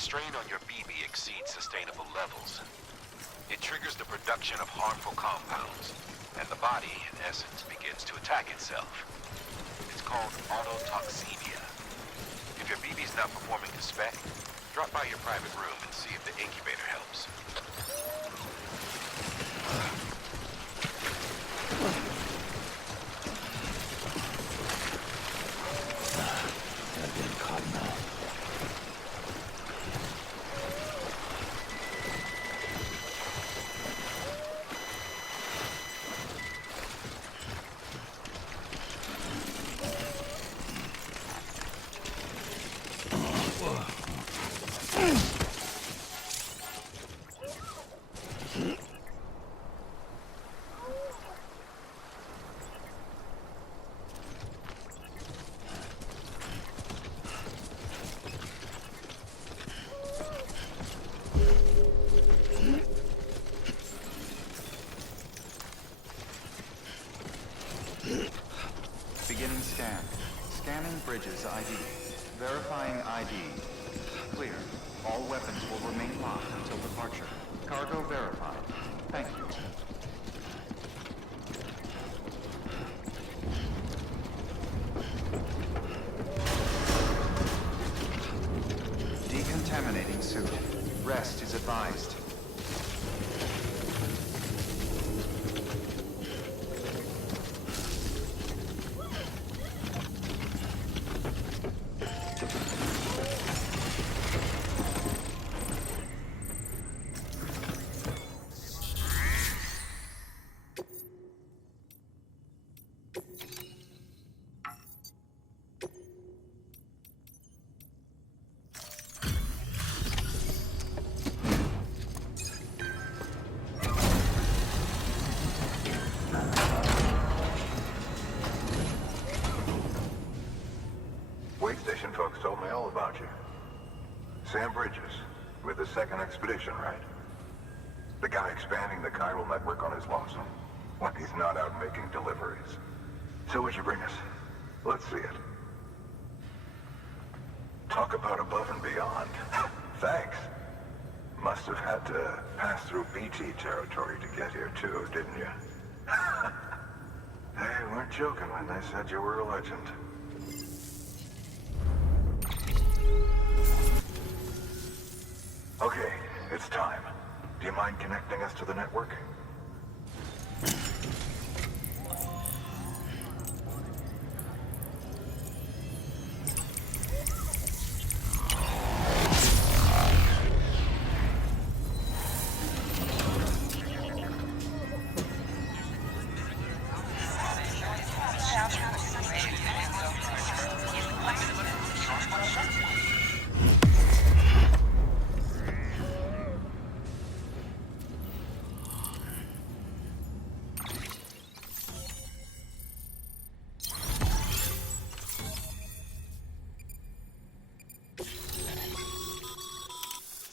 strain on your BB exceeds sustainable levels, it triggers the production of harmful compounds, and the body, in essence, begins to attack itself. It's called autotoxemia. If your BB's not performing to spec, drop by your private room and see if the incubator helps. I've been caught now. Beginning scan. Scanning bridges ID. Verifying ID. Clear. All weapons will remain locked until departure. Cargo verified. Thank you. Decontaminating suit. Rest is advised. Station folks told me all about you. Sam Bridges, with the second expedition, right? The guy expanding the chiral network on his lonesome, when he's not out making deliveries. So what'd you bring us? Let's see it. Talk about above and beyond. Thanks. Must have had to pass through BT territory to get here too, didn't you? They weren't joking when they said you were a legend. Okay, it's time. Do you mind connecting us to the network?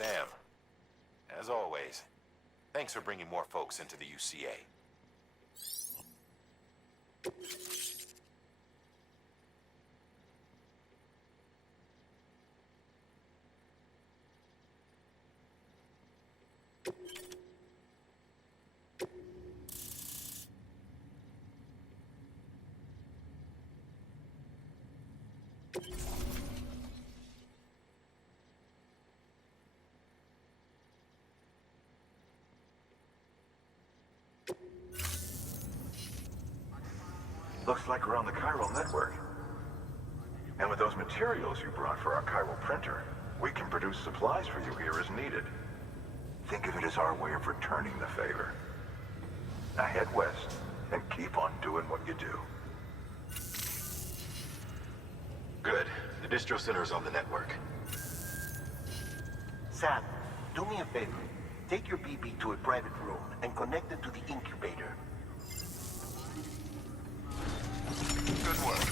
Sam, as always, thanks for bringing more folks into the UCA. Looks like we're on the chiral network. And with those materials you brought for our chiral printer, we can produce supplies for you here as needed. Think of it as our way of returning the favor. Now head west and keep on doing what you do. Good. The distro center is on the network. Sam, do me a favor. Take your BB to a private room and connect it to the incubator. Good work.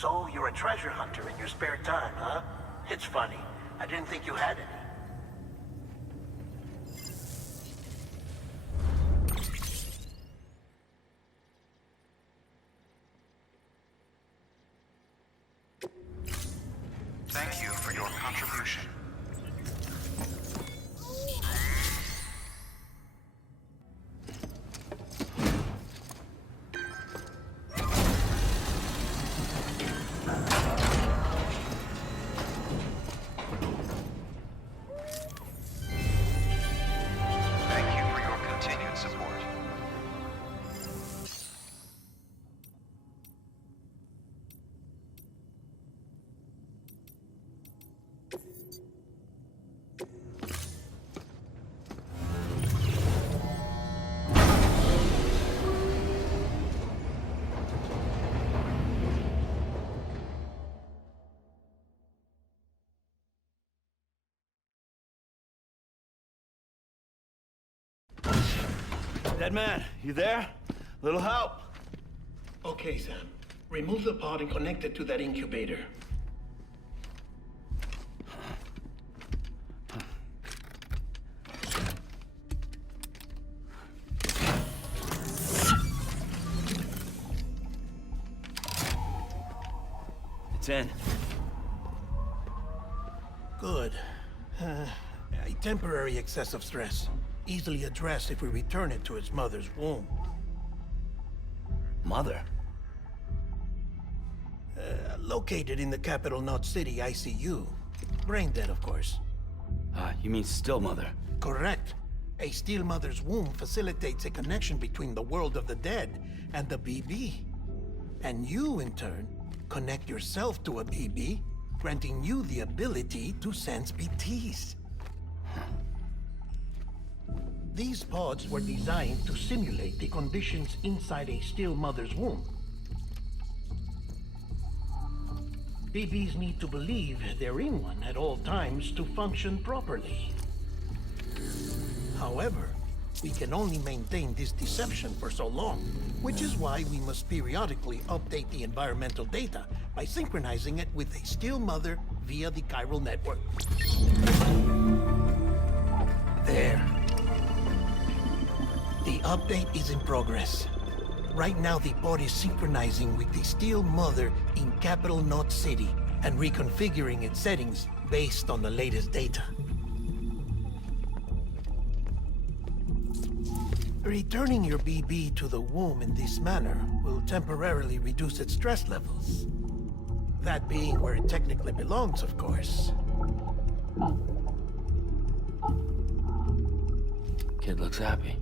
So, you're a treasure hunter in your spare time, huh? It's funny. I didn't think you had any. Thank you for your contribution. Thank you for your continued support. Dead man, you there? Little help? Okay, Sam. Remove the pod and connect it to that incubator. It's in. Good. A temporary excess of stress. Easily addressed if we return it to its mother's womb. Mother? Located in the capital Knot City ICU. Brain dead, of course. You mean still mother? Correct. A steel mother's womb facilitates a connection between the world of the dead and the BB. And you, in turn, connect yourself to a BB, granting you the ability to sense BTs. These pods were designed to simulate the conditions inside a still mother's womb. BBs need to believe they're in one at all times to function properly. However, we can only maintain this deception for so long, which is why we must periodically update the environmental data by synchronizing it with a still mother via the chiral network. There. The update is in progress. Right now, the pod is synchronizing with the steel mother in capital Knot City and reconfiguring its settings based on the latest data. Returning your BB to the womb in this manner will temporarily reduce its stress levels. That being where it technically belongs, of course. Kid looks happy.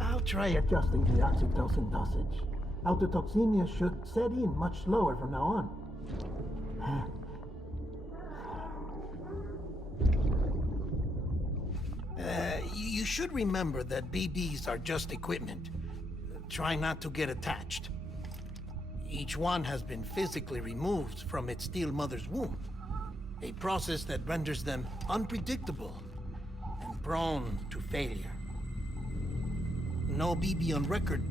I'll try adjusting the oxytocin dosage. Autotoxemia should set in much slower from now on. You should remember that BBs are just equipment. Try not to get attached. Each one has been physically removed from its steel mother's womb. A process that renders them unpredictable and prone to failure. No BB on record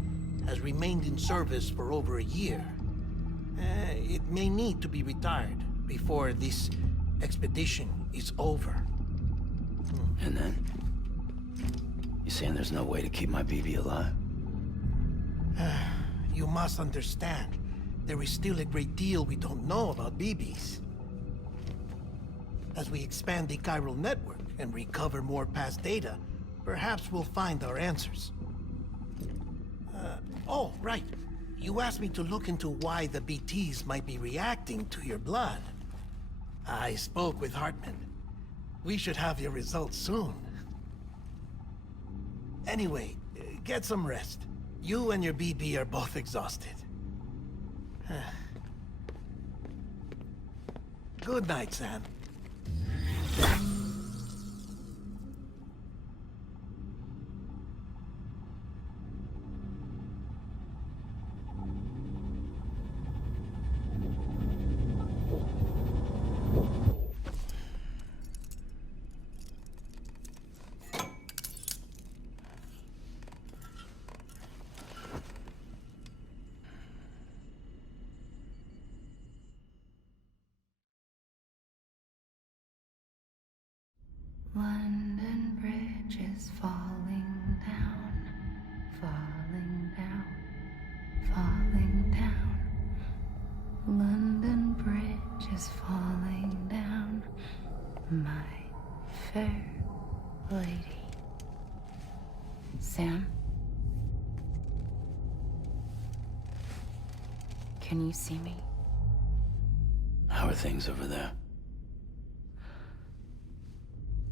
has remained in service for over a year. It may need to be retired before this expedition is over. And then? You saying there's no way to keep my BB alive? You must understand, there is still a great deal we don't know about BBs. As we expand the chiral network and recover more past data, perhaps we'll find our answers. Oh, right. You asked me to look into why the BTs might be reacting to your blood. I spoke with Hartman. We should have your results soon. Anyway, get some rest. You and your BB are both exhausted. Good night, Sam. bridge is falling down, falling down, falling down. London Bridge is falling down, my fair lady. Sam? Can you see me? How are things over there?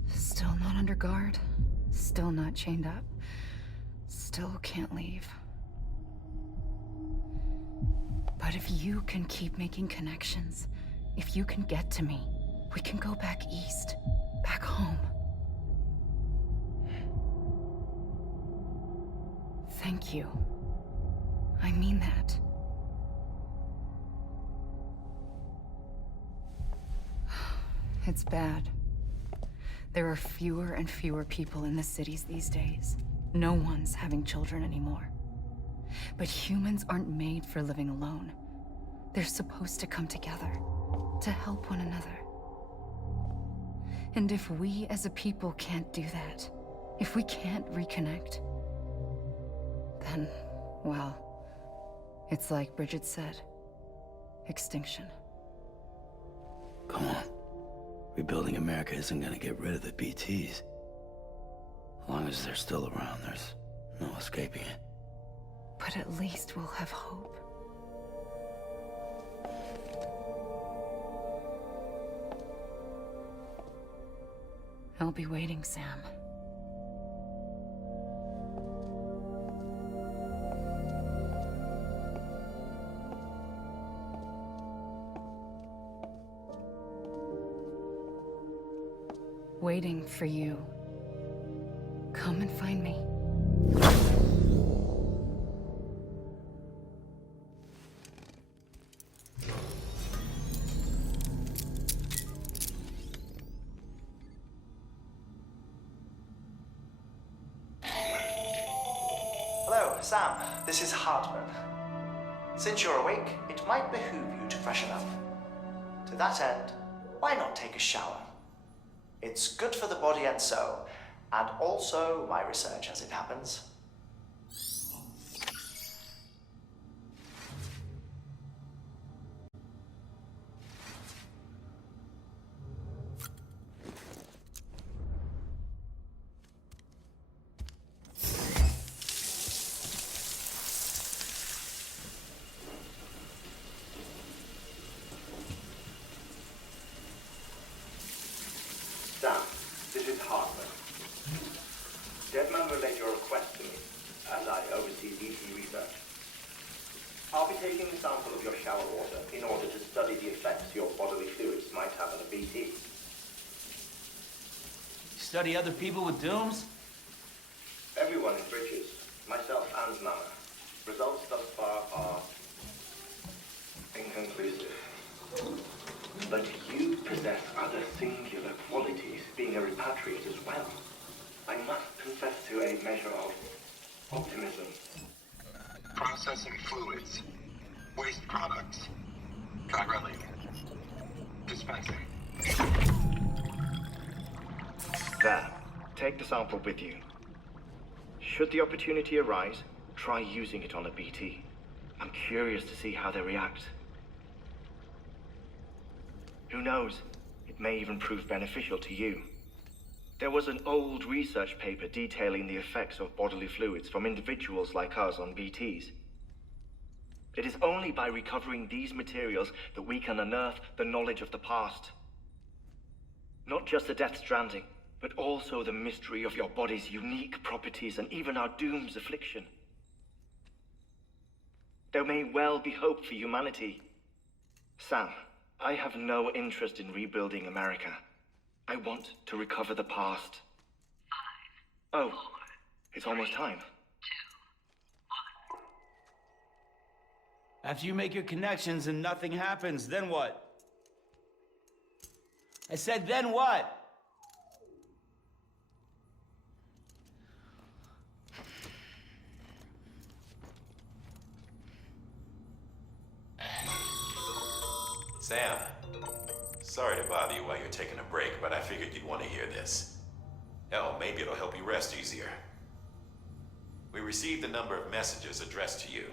Still not under guard. Still not chained up. Still can't leave. But if you can keep making connections, if you can get to me, we can go back east. Back home. Thank you. I mean that. It's bad. There are fewer and fewer people in the cities these days. No one's having children anymore. But humans aren't made for living alone. They're supposed to come together, to help one another. And if we as a people can't do that, if we can't reconnect, then, well, it's like Bridget said, extinction. Come on. Rebuilding America isn't gonna get rid of the BTs. As long as they're still around, there's no escaping it. But at least we'll have hope. I'll be waiting, Sam. Waiting for you. Come and find me. Hello, Sam. This is Hartman. Since you're awake, it might behoove you to freshen up. To that end, why not take a shower? It's good for the body and soul, and also my research as it happens. Sam, this is Hartman. Deadman relayed your request to me, as I oversee BT research. I'll be taking a sample of your shower water in order to study the effects your bodily fluids might have on a BT. Study other people with dooms? Everyone in Bridges, myself and Mama. Results thus far are inconclusive. But you possess other singular qualities, being a repatriate as well. I must confess to a measure of optimism. Processing fluids. Waste products. Drilling. Dispensing. There. Take the sample with you. Should the opportunity arise, try using it on a BT. I'm curious to see how they react. Who knows? It may even prove beneficial to you. There was an old research paper detailing the effects of bodily fluids from individuals like us on BTs. It is only by recovering these materials that we can unearth the knowledge of the past. Not just the death stranding, but also the mystery of your body's unique properties and even our doom's affliction. There may well be hope for humanity. Sam, I have no interest in rebuilding America. I want to recover the past. 5, 4, it's almost time. 2, 1. After you make your connections and nothing happens, then what? I said, then what? Sam, sorry to bother you while you're taking a break, but I figured you'd want to hear this. Hell, maybe it'll help you rest easier. We received a number of messages addressed to you.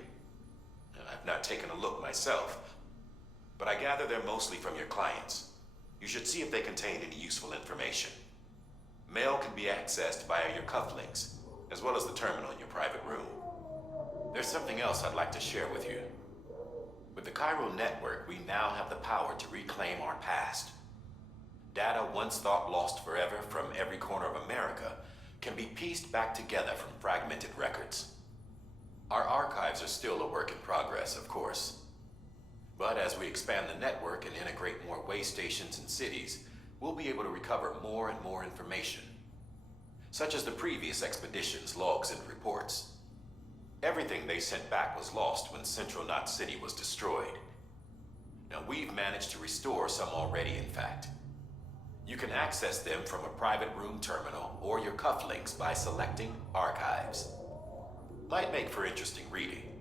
I've not taken a look myself, but I gather they're mostly from your clients. You should see if they contain any useful information. Mail can be accessed via your cufflinks, as well as the terminal in your private room. There's something else I'd like to share with you. With the Chiral network, we now have the power to reclaim our past. Data once thought lost forever from every corner of America can be pieced back together from fragmented records. Our archives are still a work in progress, of course. But as we expand the network and integrate more way stations and cities, we'll be able to recover more and more information, such as the previous expedition's logs and reports. Everything they sent back was lost when Central Knot City was destroyed. Now, we've managed to restore some already, in fact. You can access them from a private room terminal or your cufflinks by selecting Archives. Might make for interesting reading.